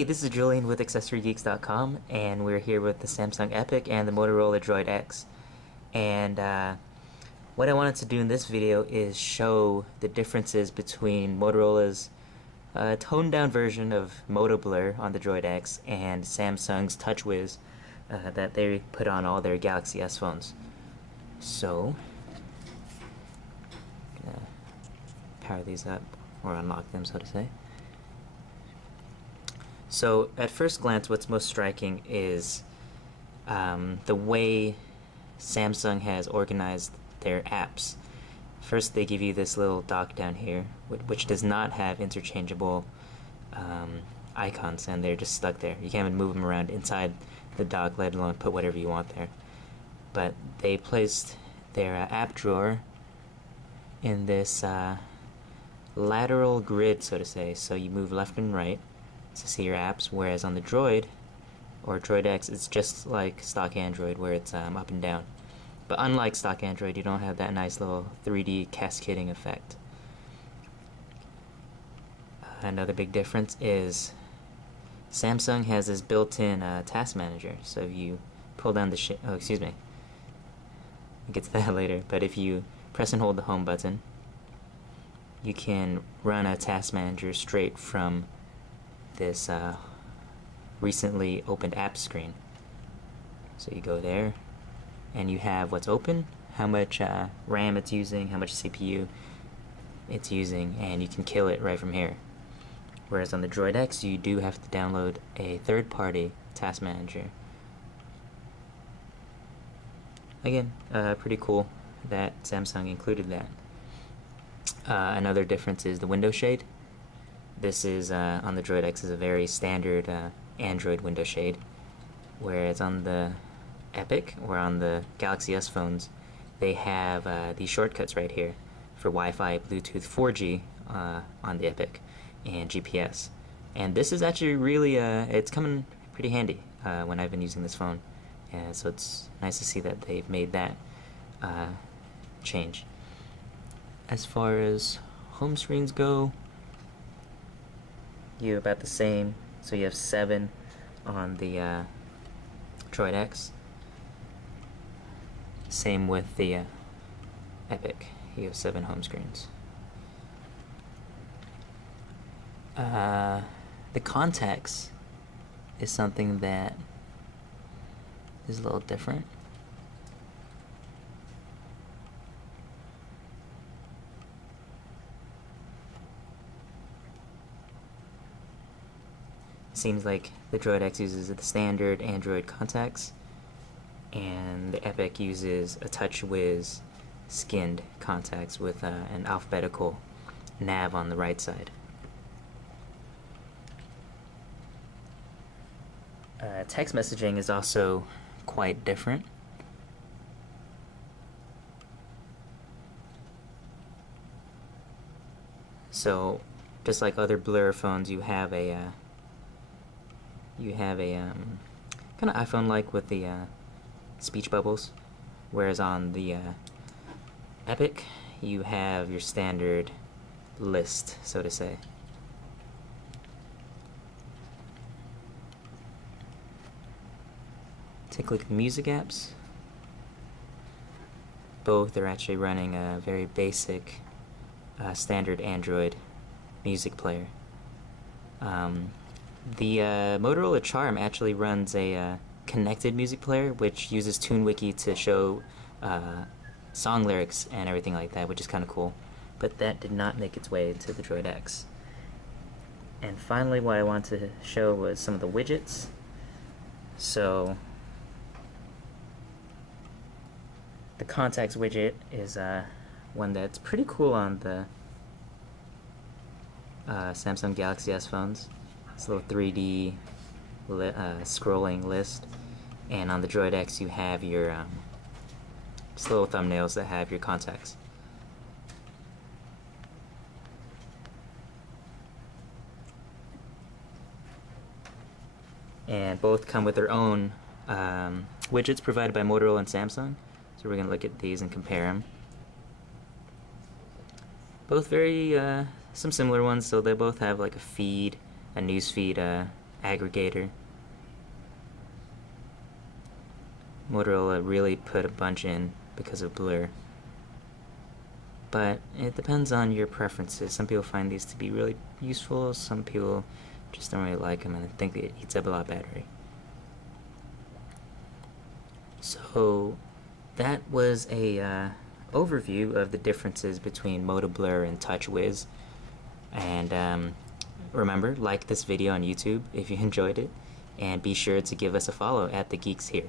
Hey, this is Julian with AccessoryGeeks.com, and we're here with the Samsung Epic and the Motorola Droid X. And what I wanted to do in this video is show the differences between Motorola's toned-down version of Moto Blur on the Droid X and Samsung's Touchwiz that they put on all their Galaxy S phones. So, I'm gonna power these up, or unlock them, so to say. So at first glance, what's most striking is the way Samsung has organized their apps. First, they give you this little dock down here, which does not have interchangeable icons, and they're just stuck there. You can't even move them around inside the dock, let alone put whatever you want there. But they placed their app drawer in this lateral grid, so to say, so you move left and right to see your apps, whereas on the Droid or Droid X, it's just like stock Android where it's up and down. But unlike stock Android, you don't have that nice little 3D cascading effect. Another big difference is Samsung has this built-in task manager. So if you pull down the I'll get to that later, but if you press and hold the home button, you can run a task manager straight from this recently opened app screen. So you go there and you have what's open, how much RAM it's using, how much CPU it's using, and you can kill it right from here. Whereas on the Droid X, you do have to download a third-party task manager. Again, pretty cool that Samsung included that. Another difference is the window shade. This is, on the Droid X, is a very standard Android window shade, whereas on the Epic, or on the Galaxy S phones, they have these shortcuts right here for Wi-Fi, Bluetooth, 4G on the Epic, and GPS. And this is actually really, it's coming pretty handy when I've been using this phone. And so it's nice to see that they've made that change. As far as home screens go, you have about the same. So you have 7 on the Droid X. Same with the Epic. You have 7 home screens. The contacts is something that is a little different. Seems like the Droid X uses the standard Android contacts, and the Epic uses a Touchwiz skinned contacts with an alphabetical nav on the right side. Text messaging is also quite different. So, just like other Blur phones, you have a kind of iPhone-like with the speech bubbles, whereas on the Epic, you have your standard list, so to say. Take a look at the music apps. Both are actually running a very basic standard Android music player. The Motorola Charm actually runs a connected music player, which uses TuneWiki to show song lyrics and everything like that, which is kind of cool. But that did not make its way to the Droid X. And finally, what I want to show was some of the widgets. So, the contacts widget is one that's pretty cool on the Samsung Galaxy S phones. It's a little 3D scrolling list, and on the Droid X you have your just little thumbnails that have your contacts. And both come with their own widgets provided by Motorola and Samsung. So we're going to look at these and compare them. Both very some similar ones, so they both have like a feed, a news feed aggregator. Motorola really put a bunch in because of blur. But it depends on your preferences. Some people find these to be really useful, some people just don't really like them and think it eats up a lot of battery. So that was a overview of the differences between Moto Blur and Touchwiz. And remember, like this video on YouTube if you enjoyed it, and be sure to give us a follow at TheGeeksHere.